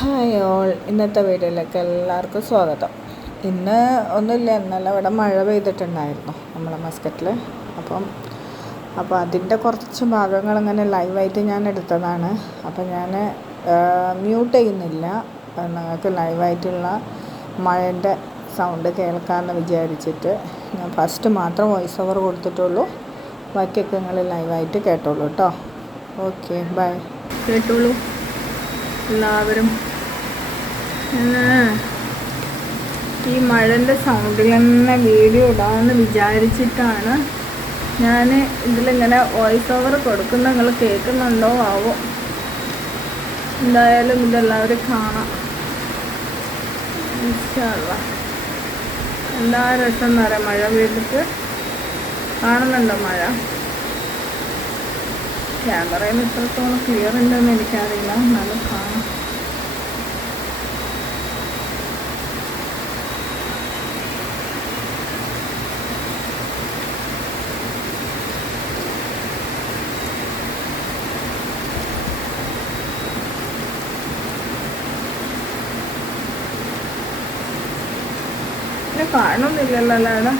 Hi all, ഇന്നത്തെ വീഡിയോയിലേക്ക് എല്ലാവർക്കും സ്വാഗതം. ഇന്ന് ഒന്നുമില്ല, ഇന്നലെ ഇവിടെ മഴ പെയ്തിട്ടുണ്ടായിരുന്നു നമ്മളെ മസ്കറ്റിൽ. അപ്പോൾ അതിൻ്റെ കുറച്ച് ഭാഗങ്ങൾ ഇങ്ങനെ ലൈവായിട്ട് ഞാൻ എടുത്തതാണ്. അപ്പോൾ ഞാൻ മ്യൂട്ട് ചെയ്യുന്നില്ല, നിങ്ങൾക്ക് ലൈവായിട്ടുള്ള മഴേൻ്റെ സൗണ്ട് കേൾക്കാമെന്ന് വിചാരിച്ചിട്ട് ഞാൻ ഫസ്റ്റ് മാത്രം വോയിസ് ഓവർ കൊടുത്തിട്ടുള്ളൂ. ബാക്കിയൊക്കെ നിങ്ങൾ ലൈവായിട്ട് കേട്ടോളൂ കേട്ടോ. Okay, bye. കേട്ടോളൂ എല്ലാവരും. ഈ മഴൻ്റെ സൗണ്ടിൽ തന്നെ വീഡിയോ ഇടാമെന്ന് വിചാരിച്ചിട്ടാണ് ഞാൻ ഇതിലിങ്ങനെ വോയിസ് ഓവർ കൊടുക്കുന്ന. നിങ്ങൾ കേൾക്കുന്നുണ്ടോ ആവോ? എന്തായാലും ഇതെല്ലാവരും കാണാം. ഇൻഷാല്ലാ. എന്താ രസം എന്ന് പറയാം മഴ പെയ്തിട്ട്. കാണുന്നുണ്ടോ മഴ? ക്യാമറയിൽ ഇത്രത്തോളം ക്ലിയർ ഉണ്ടെന്ന് എനിക്കറിയില്ല, എന്നാലും കാണാം. കാണുന്നില്ലല്ലോ അല്ലാതെ.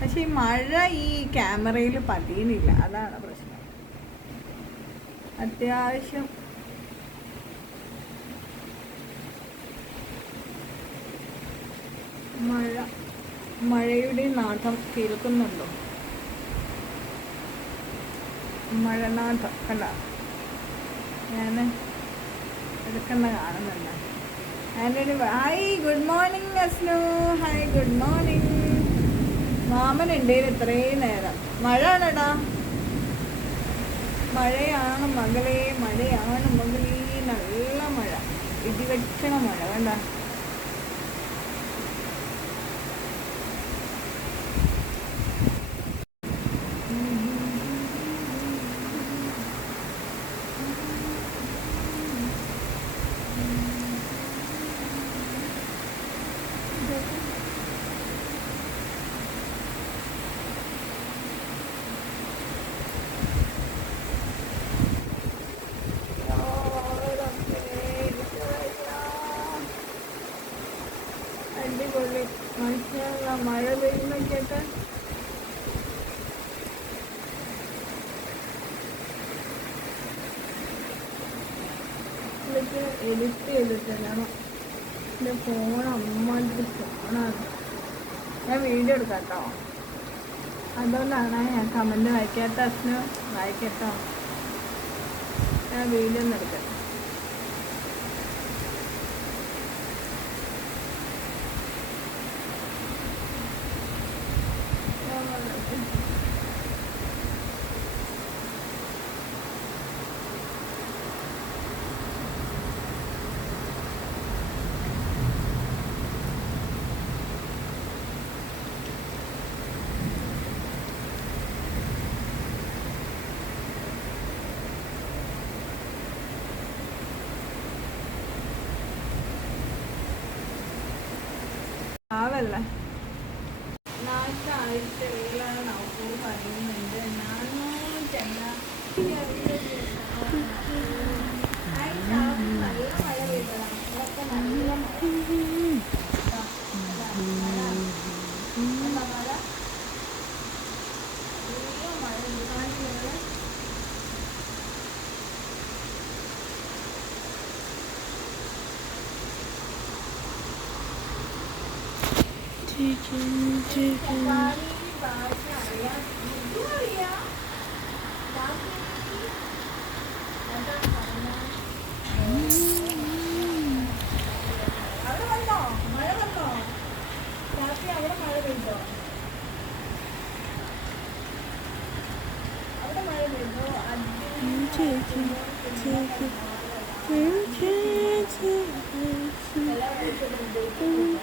പക്ഷെ ഈ മഴ ഈ ക്യാമറയിൽ പതിയുന്നില്ല, അതാണ് പ്രശ്നം. അത്യാവശ്യം മഴയുടെ നാഥം കേൾക്കുന്നുണ്ടോ? മഴനാഥം കണ്ട ഞാൻ എടുക്കുന്ന കാണുന്നുണ്ട്. Antony hi, good morning Asnu. Hi, good morning. മാമൻ ഉണ്ടേൽ ഇത്രയും നേരം മഴ ആണടാ. മഴയാണ് മകളെ, മഴയാണ് മകളേ, നല്ല മഴ, ഇടിവെട്ടണ മഴ വേണ്ട. അടിപൊളി, മഴ പെയ്യുന്നൊക്കെ. ഇതൊക്കെ എഡിറ്റ് ചെയ്തിട്ടാണ്. എൻ്റെ ഫോൺ അമ്മൻ്റെ ഫോണാണ്. ഞാൻ വീഡിയോ എടുക്കാം കേട്ടോ, അതുകൊണ്ടാണ് ഞാൻ കമൻറ്റ് വായിക്കാത്ത. അച്ഛന് വായിക്കട്ടോ, ഞാൻ വീഡിയോ ഒന്നും എടുക്കാം. ആവല്ല നാശമായിട്ടെല്ലാം നമുക്ക് പറയുന്നുണ്ട്. നാനൂറ് ചെന്ന നല്ല മഴ പെയ്തതാണ്. ഇവിടെയൊക്കെ നല്ല മഴ. take it.